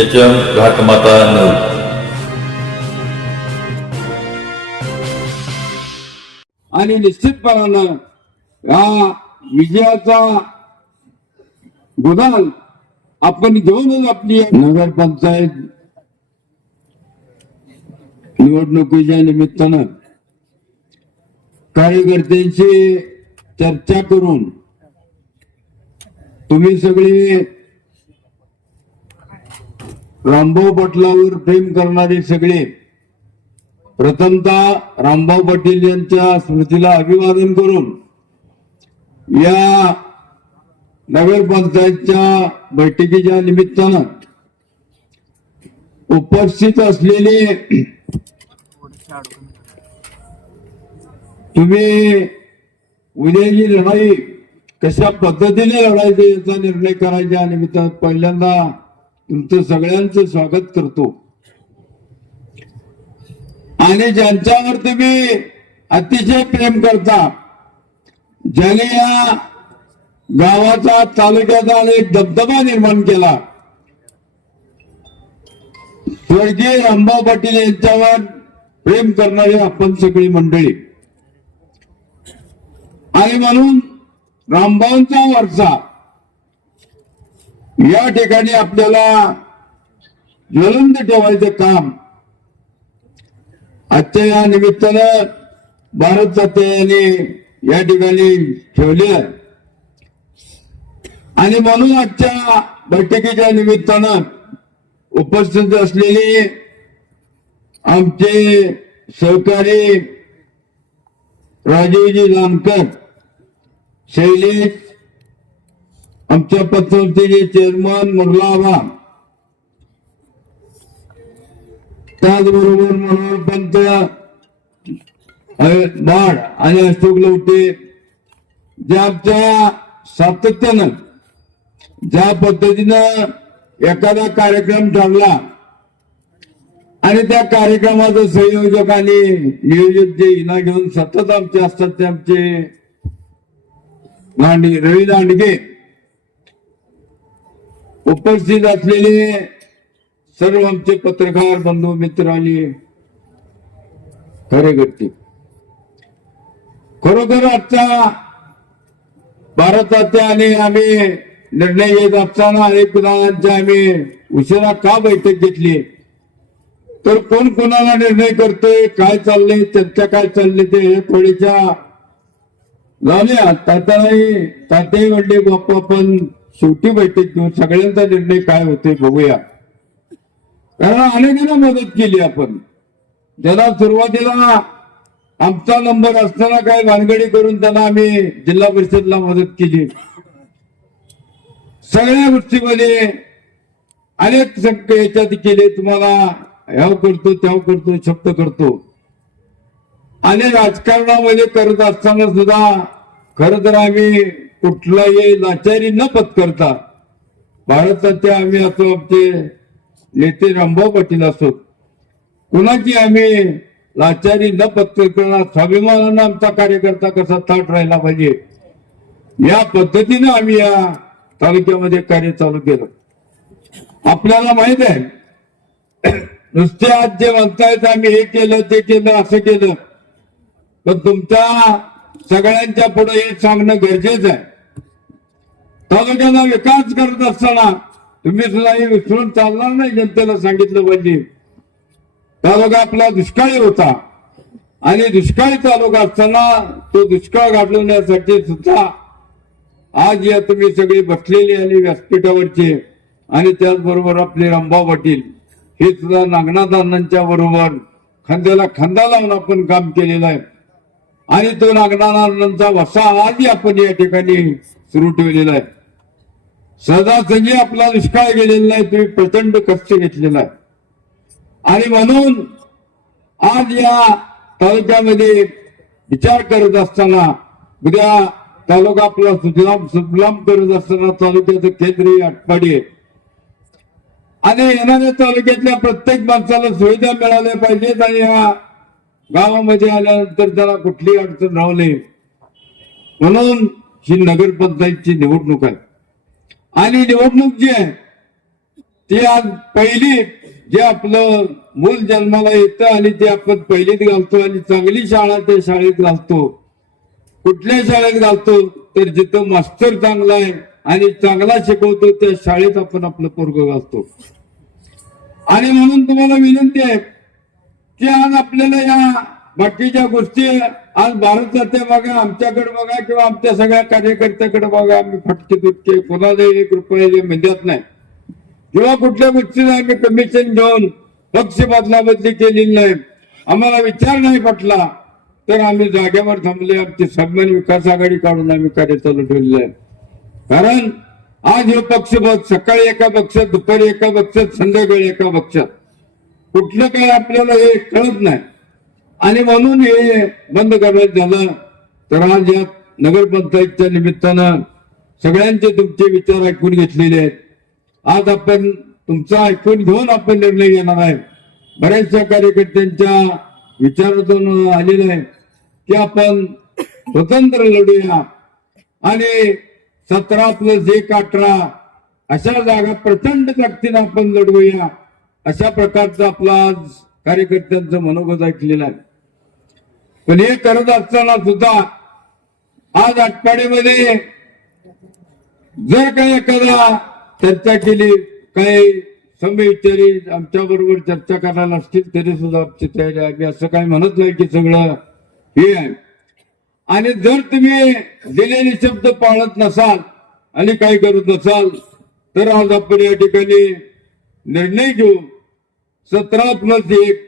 H M घाटमाता नऊ आणि निश्चितपणानं या विजयाचा गुलाल आपण घेऊनच आपली नगरपंचायत निवडणुकीच्या निमित्तानं कार्यकर्त्यांशी चर्चा करून तुम्ही सगळे रामभाऊ पाटलावर प्रेम करणारे सगळे प्रथमतः रामभाऊ पाटील यांच्या स्मृतीला अभिवादन करून या नगरपंचायतच्या बैठकीच्या निमित्तानं उपस्थित असलेले तुम्ही उद्याची लढाई कशा पद्धतीने लढायची याचा निर्णय करायच्या निमित्तानं पहिल्यांदा तुमचं सगळ्यांचं स्वागत करतो. आणि ज्यांच्यावर तुम्ही अतिशय प्रेम करता ज्याने या गावाचा तालुक्याचा एक दबदबा निर्माण केला. स्वर्गीय रामभाऊ पाटील यांच्यावर प्रेम करणारे आपण सगळी मंडळी. आणि म्हणून रामभाऊंचा वरचा या ठिकाणी आपल्याला ज्वलंत ठेवायचं काम. आजच्या या निमित्तानं भारत यांनी या ठिकाणी ठेवले आणि म्हणून आजच्या बैठकीच्या निमित्तानं उपस्थित असलेले आमचे सहकारी राजीवजी लामकर शैलेश आमच्या पतसंस्थेचे चेअरमन मुरलाबा त्याचबरोबर मनोहर पंत बाड आणि अशोक लवटे जे आमच्या सातत्यानं ज्या पद्धतीनं एखादा कार्यक्रम ठरला आणि त्या कार्यक्रमाचं संयोजकांनी नियोजित जे इना घेऊन सतत आमचे असतात ते आमचे रवी दांडगे. उपस्थित असलेले सर्व आमचे पत्रकार बंधू मित्र आणि कार्यकर्ते. खरोखर आजचा भारताचे आणि आम्ही निर्णय घेत असताना अनेक उदाहरणांची आम्ही उशिरा का बैठक घेतली? तर कोण कोणाला निर्णय करतोय काय चाललंय चर्चा काय चालली ते हे थोडीच्या झाल्या तात्याही तात्याही म्हणले बाप्पा पण शेवटी बैठक घेऊन सगळ्यांचा निर्णय काय होते बघूया. कारण अनेकांना मदत केली आपण. ज्याला सुरुवातीला आमचा नंबर असताना काय भानगडी करून त्यांना आम्ही जिल्हा परिषदला मदत केली. सगळ्या गोष्टीमध्ये अनेक संक याच्यात केले तुम्हाला ह्या करतो त्या करतो शब्द करतो. आणि राजकारणामध्ये करत असताना सुद्धा खर तर आम्ही कुठलाही लाचारी न पत्करता. भारताचे आम्ही असो आमचे नेते रामभाऊ पाटील असो कुणाची आम्ही लाचारी न पत्करणार स्वाभिमानानं आमचा कार्यकर्ता कसा ताट राहिला पाहिजे? या पद्धतीनं आम्ही या तालुक्यामध्ये कार्य चालू केलं. आपल्याला माहीत आहे नुसते आज जे म्हणतायत आम्ही हे केलं ते केलं असं केलं. पण तुमच्या सगळ्यांच्या पुढे हे सांगणं गरजेचं आहे. तालुक्याचा विकास करत असताना तुम्ही सुद्धा हे विसरून चालणार नाही जनतेला सांगितलं पाहिजे. तालुका आपला दुष्काळी होता. आणि दुष्काळी तालुका असताना तो दुष्काळ घालवण्यासाठी सुद्धा आज या तुम्ही सगळे बसलेले आणि व्यासपीठावरचे आणि त्याचबरोबर आपले रामभाऊ पाटील हे सुद्धा नागनाथ अण्णांच्या बरोबर खांद्याला खांदा लावून आपण काम केलेलं आहे. आणि तो नागनाथ वसा आधी आपण या ठिकाणी सुरू ठेवलेला आहे. सहजासहजी आपला दुष्काळ गेलेला नाही तुम्ही प्रचंड कष्ट घेतलेला आहे. आणि म्हणून आज या तालुक्यामध्ये विचार करत असताना उद्या तालुका आपला सुजलाम सुजलाम करत असताना तालुक्याचं केंद्र आटपाडी आहे. आणि येणाऱ्या तालुक्यातल्या प्रत्येक माणसाला सुविधा मिळाल्या पाहिजेत आणि या गावामध्ये आल्यानंतर त्याला कुठलीही अडचण राहू नये. म्हणून ही नगरपंचायतची निवडणूक आहे. आणि निवडणूक जी आहे ती आज पहिली जे आपलं मूल जन्माला येतं आणि ते आपण पहिलीत घालतो आणि चांगली शाळा त्या शाळेत घालतो. कुठल्या शाळेत घालतो तर जिथं मास्तर चांगला आहे आणि चांगला शिकवतो त्या शाळेत आपण आपलं पोरग घालतो. आणि म्हणून तुम्हाला विनंती आहे की आज आपल्याला या बाकीच्या गोष्टी आज भारत जाते बघा आमच्याकडे बघा किंवा आमच्या सगळ्या कार्यकर्त्याकडे बघा आम्ही फटके तुटके कोणाला कृपया रुपये म्हणत नाही. किंवा कुठल्या गोष्टीला आम्ही कमिशन घेऊन पक्ष बदला बदली केलेली नाही आम्हाला विचार नाही पटला तर आम्ही जागेवर थांबले आमची सन्मान विकास आघाडी काढून आम्ही कार्य चालू ठेवले आहे. कारण आज हे पक्ष बघ सकाळी एका पक्षात दुपारी एका पक्षात संध्याकाळी एका पक्षात. कुठलं काय आपल्याला हे कळत नाही. आणि म्हणून हे बंद करण्यात झालं. तर आज या नगरपंचायतच्या निमित्तानं सगळ्यांचे तुमचे विचार ऐकून घेतलेले आहेत. आज आपण तुमचा ऐकून घेऊन आपण निर्णय घेणार आहे. बऱ्याचशा कार्यकर्त्यांच्या विचारातून आलेलं आहे की आपण स्वतंत्र लढूया. आणि सतरा प्लस एक अठरा अशा जागा प्रचंड ताकदीनं आपण लढवूया. अशा प्रकारचा आपला आज कार्यकर्त्यांचं मनोगत ऐकलेलं आहे. पण हे करत असताना सुद्धा आज आटपाडीमध्ये जर काही एखादा चर्चा केली काही समविचारी आमच्या बरोबर चर्चा करायला असतील तरी सुद्धा आमची तयारी आहे. मी असं काही म्हणत नाही की सगळं हे आहे. आणि जर तुम्ही दिलेले शब्द पाळत नसाल आणि काही करत नसाल तर आज आपण या ठिकाणी निर्णय घेऊ सतरा प्लस एक.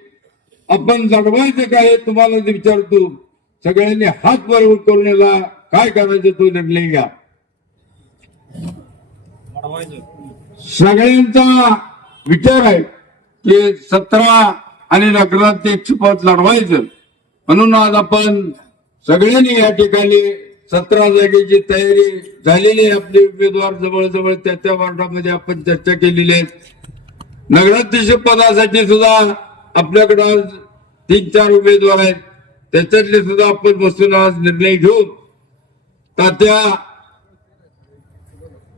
आपण लढवायचं काय तुम्हाला विचारतो सगळ्यांनी हात बरोबर करून याला काय करायचं तो निर्णय घ्या. सगळ्यांचा विचार आहे की सतरा आणि नगरात एकशे पाच लढवायचं. म्हणून आज आपण सगळ्यांनी या ठिकाणी सतरा जागेची तयारी झालेली आहे. आपले उमेदवार जवळजवळ त्या त्या वार्डामध्ये आपण चर्चा केलेली आहे. नगराध्यक्ष पदासाठी सुद्धा आपल्याकडे आज तीन चार उमेदवार आहेत. त्याच्यातले सुद्धा आपण बसून आज निर्णय घेऊ. तात्या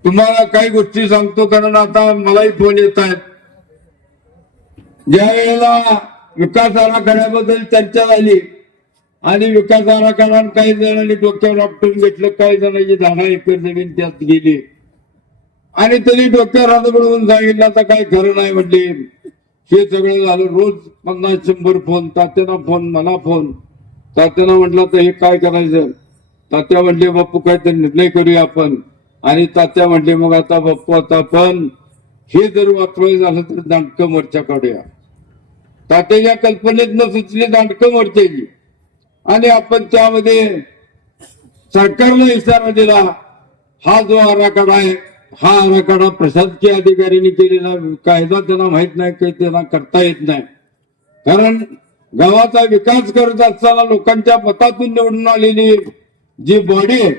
तुम्हाला काही गोष्टी सांगतो कारण आता मलाही फोन येत आहेत. ज्या वेळेला विकास आराखड्याबद्दल चर्चा झाली आणि विकास आराखडा काही जणांनी डोक्यावर आपटून घेतलं काही जणांची दहा एकर जमीन त्यात गेली. आणि त्यांनी डोक्यावर हात मिळवून सांगितलं आता काय खरं नाही म्हणले हे सगळं झालं. रोज पन्नास शंभर फोन तात्याना फोन मला फोन. तात्यांना म्हटलं तर हे काय करायचं? तात्या म्हणले बाप्पू काहीतरी निर्णय करूया आपण. आणि तात्या म्हणले मग आता बाप्पू आता आपण हे जर वाचवायचं झालं तर दांडकं मोर्चा काढूया. तात्याच्या कल्पनेत न सुचली दांडकं मोर्चाची. आणि आपण त्यामध्ये सरकारला इशारा दिला हा जो आराखडा आहे हा आराखडा प्रशासकीय अधिकाऱ्यांनी केलेला कायदा त्यांना माहीत नाही काही त्यांना करता येत नाही. कारण गावाचा विकास करत असताना लोकांच्या मतातून निवडून आलेली जी बॉडी आहे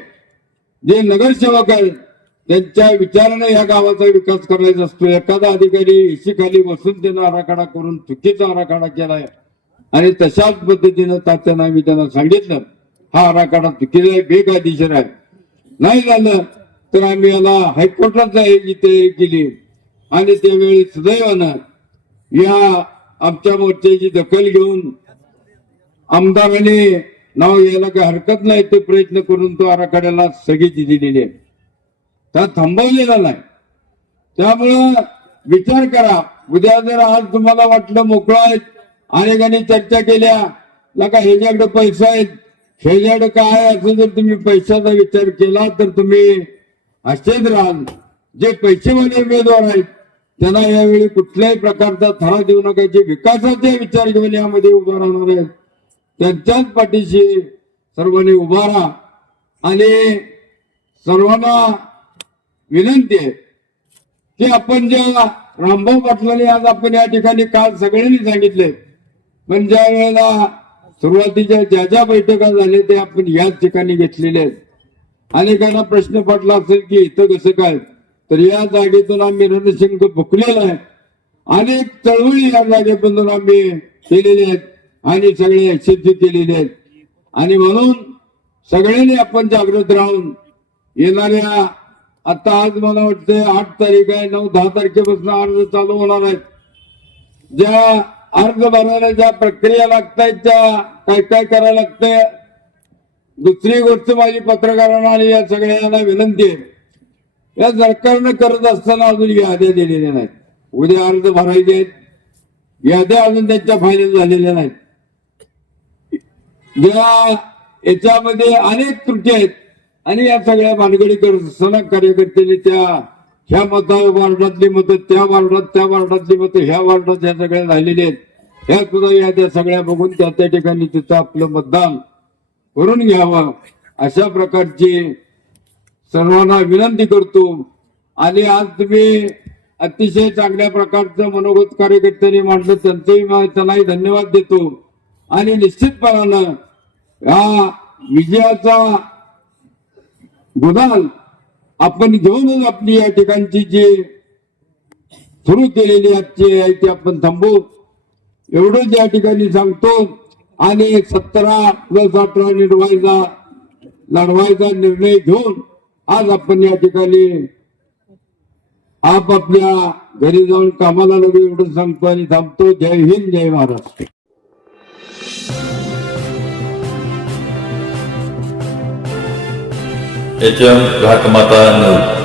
जे नगरसेवक आहेत त्यांच्या विचाराने या गावाचा विकास करायचा असतो. एखादा अधिकारी एसी खाली बसून त्यानं आराखडा करून चुकीचा आराखडा केलाय आणि तशाच पद्धतीनं तात्यानं मी त्यांना सांगितलं हा आराखडा चुकीचा आहे बेकायदेशीर आहे. नाही झालं तर आम्ही याला हायकोर्टात जायची तयारी केली आणि त्यावेळी सुदैवानं या आमच्या मोर्चाची दखल घेऊन आमदाराने नाव यायला काही हरकत नाही ते प्रयत्न करून तो आराखड्याला स्थगिती दिलेली आहे त्या थांबवलेला नाही. त्यामुळं विचार करा. उद्या जर आज तुम्हाला वाटलं मोकळं आहेत अनेकांनी चर्चा केल्या लका ह्याच्याकडे पैसा आहेत? ह्याच्याकडे काय असं जर तुम्ही पैशाचा विचार केला तर तुम्ही असेच राहाल जे पैसेवाले उमेदवार आहेत त्यांना यावेळी कुठल्याही प्रकारचा थरा देऊ नका. जे विकासाचे विचार घेऊन यामध्ये उभा राहणार आहेत त्यांच्याच पाठीशी सर्वांनी उभा राहा. आणि सर्वांना विनंती आहे की आपण ज्या रामभाऊ पाटलांनी आज आपण या ठिकाणी काल सगळ्यांनी सांगितले पण ज्या वेळेला सुरुवातीच्या ज्या ज्या बैठका झाल्या त्या आपण याच ठिकाणी घेतलेल्या आहेत. अनेकांना प्रश्न पडला असेल की इथं कसं काय? तर या जागेतून आम्ही रणशिंग भुकलेला आहे. अनेक चळवळी या जागेपासून आम्ही केलेल्या आहेत आणि सगळे यशस्वी केलेले आहेत. आणि म्हणून सगळ्यांनी आपण जागृत राहून येणाऱ्या आता आज मला वाटतंय आठ तारीख आहे नऊ दहा तारखेपासून अर्ज चालू होणार आहेत. ज्या अर्ज भरायला ज्या प्रक्रिया लागतायत त्या काय काय करायला लागतंय? दुसरी गोष्ट माझी पत्रकारांना आणि या सगळ्यांना विनंती आहे. या सरकारनं करत असताना अजून याद्या दिलेल्या नाहीत. उद्या अर्ज भरायचे आहेत. याद्या अजून त्यांच्या फायनल झालेल्या नाहीत. ज्या याच्यामध्ये अनेक त्रुटी आहेत. आणि या सगळ्या भानगडी करत असताना कार्यकर्त्यांनी त्या ह्या मता वार्डातली मतं त्या वार्डात त्या वार्डातली मतं ह्या वार्डात ह्या सगळ्या झालेल्या आहेत. ह्या सुद्धा या त्या सगळ्या बघून त्या त्या ठिकाणी तिथं आपलं मतदान करून घ्यावा. अशा प्रकारची सर्वांना विनंती करतो. आणि आज तुम्ही अतिशय चांगल्या प्रकारचं मनोगत कार्यकर्त्यांनी मांडलं त्यांचंही त्यांनाही धन्यवाद देतो. आणि निश्चितपणानं या विजयाचा गुणाल आपण घेऊनच आपली या ठिकाणची जी सुरू केलेली आजची आहे ती आपण थांबू एवढंच या ठिकाणी सांगतो. आणि सतरा प्लस अठरा निडवायचा लढवायचा निर्णय घेऊन आज आपण या ठिकाणी आपापल्या घरी जाऊन कामाला लागू एवढं सांगतो आणि थांबतो. जय हिंद जय Maharashtra. H M Ghatmata news